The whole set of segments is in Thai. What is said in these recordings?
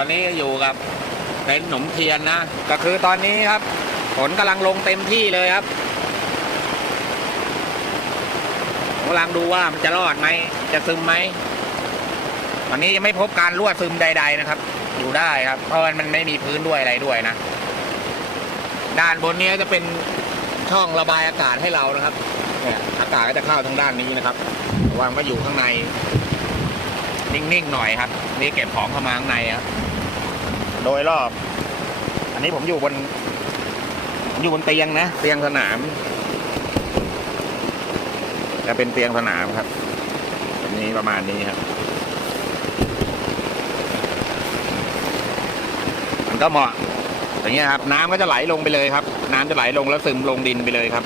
อนนี้อยู่กับเต็นท์หนมเทียนนะ ก็คือตอนนี้ครับฝนกำลังลงเต็มที่เลยครับกำลังดูว่ามันจะรอดไหม จะซึมไหมวันนี้ยังไม่พบการรั่วซึมใด ๆนะครับ อยู่ได้ครับ เพราะมันไม่มีพื้นด้วยอะไรด้วยนะ ด้านบนนี้จะเป็นช่องระบายอากาศให้เรานะครับเนี่ยอากาศก็จะเข้าทางด้านนี้นะครับวางก็อยู่ข้างใน นิ่งๆหน่อยครับ นี่เก็บของเข้ามาข้างในครับ โดยรอบ อันนี้ผมอยู่บนผมอยู่บนเตียงนะ เตียงสนาม จะเป็นเตียงสนามครับแบบนี้ประมาณนี้ครับ มันก็เหมาะ อย่างเงี้ยครับ น้ำก็จะไหลลงไปเลยครับ น้ำจะไหลลงแล้วซึมลงดินไปเลยครับ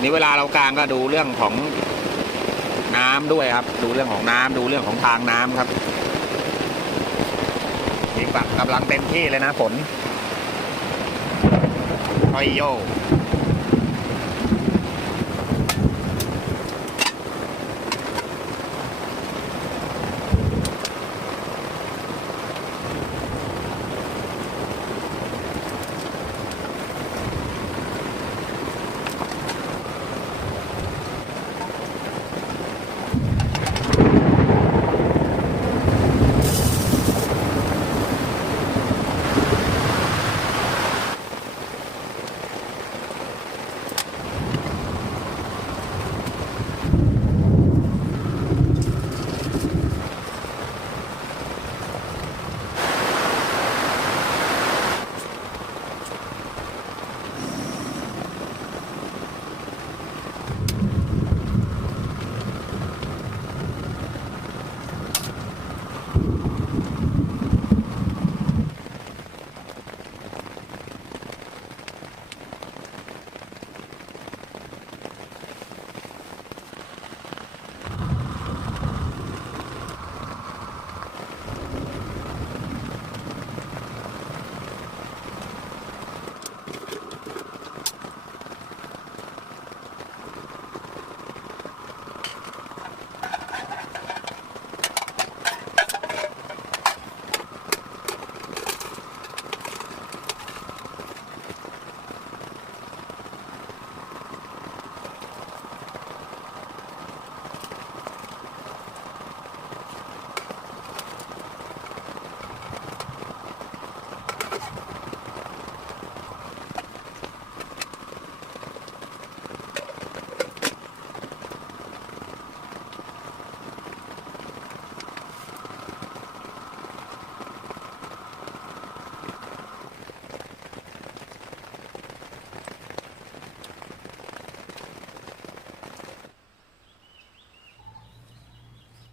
นี่เวลาเรากลางก็ดูเรื่องของน้ำด้วยครับ ดูเรื่องของน้ำดูเรื่องของทางน้ำครับ แบบกำลังเต็มที่เลยนะฝนฮอยโย